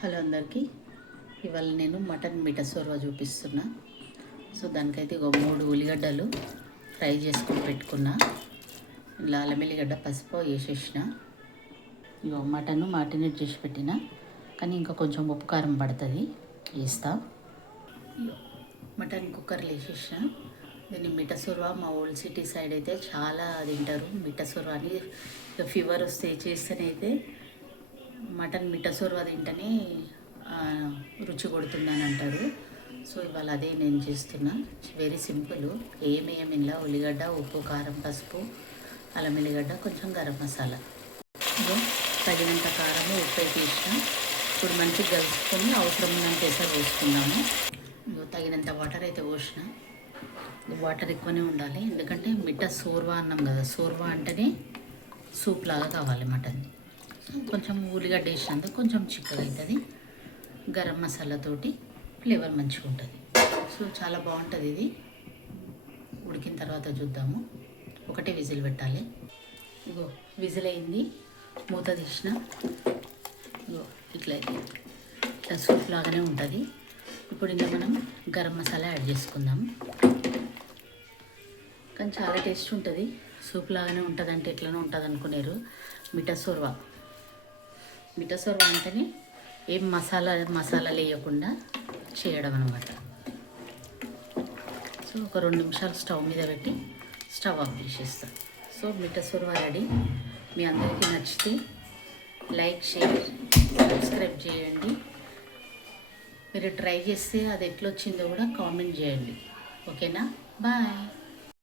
Hello అందరికీ, ఇవాళ నేను మటన్ మిఠా సోర్వా చూపిస్తున్నా. సో దానికైతే 3 ఉల్లిగడ్డలు ఫ్రై చేసుకొని పెట్టుకున్నా. ఇలా అల్లం ఎల్లిగడ్డ పసుపు వేసేసిన. మటన్ మాటినేట్ చేసి పెట్టిన, కానీ ఇంకా కొంచెం ఉప్పు కారం పడుతుంది, వేస్తా. మటన్ కుక్కర్లో వేసేసిన. దీన్ని మిఠా సోర్వా మా ఓల్డ్ సిటీ సైడ్ అయితే చాలా తింటారు. మిఠా సోర్వా అని ఫీవర్ వస్తే చేస్తేనైతే మటన్ మిఠా సోర్వా తింటేనే రుచి కొడుతుందని అంటారు. సో ఇవాళ అదే నేను చేస్తున్నా. Very simple. ఏమేమి ఇలా ఉల్లిగడ్డ, ఉప్పు, కారం, పసుపు, అల్లం ఎల్లిగడ్డ, కొంచెం గరం మసాలా, తగినంత కారము, ఉప్పు వేసిన. ఇప్పుడు మంచిగా కలుపుకొని అవసరం ఉన్నంత ఎసరు పోసుకున్నాము. తగినంత వాటర్ అయితే పోసిన. వాటర్ ఎక్కువనే ఉండాలి, ఎందుకంటే మిఠా సోర్వా అన్నాం కదా. సోర్వా అంటేనే సూప్ లాగా కావాలి మటన్. కొంచెం ఉల్లిగడ్డ వేసినందుకు కొంచెం చిక్కగా అవుతుంది. గరం మసాలాతోటి ఫ్లేవర్ మంచిగా ఉంటుంది. సో చాలా బాగుంటుంది. ఇది ఉడికిన తర్వాత చూద్దాము. ఒకటే విజిల్ పెట్టాలి. ఇగో విజిల్ అయింది, మూత తీసిన. ఇగో ఇట్లా సూప్ లాగానే ఉంటుంది. ఇప్పుడు ఇంకా మనం గరం మసాలా యాడ్ చేసుకుందాం. కానీ చాలా టేస్ట్ ఉంటుంది. సూప్ లాగానే ఉంటుంది అంటే ఎట్లనో ఉంటుంది అనుకునేరు. మిఠా సోర్వా అంటేనే ఏం మసాలాలు వేయకుండా చేయడం అనమాట. సో ఒక 2 నిమిషాలు స్టవ్ మీద పెట్టి స్టవ్ ఆఫ్ చేసేస్తాను. సో మిఠా సోర్వా రెడీ. మీ అందరికీ నచ్చితే లైక్, షేర్, సబ్స్క్రైబ్ చేయండి. మీరు ట్రై చేస్తే అది ఎట్లొచ్చిందో కూడా కామెంట్ చేయండి. ఓకేనా? బాయ్.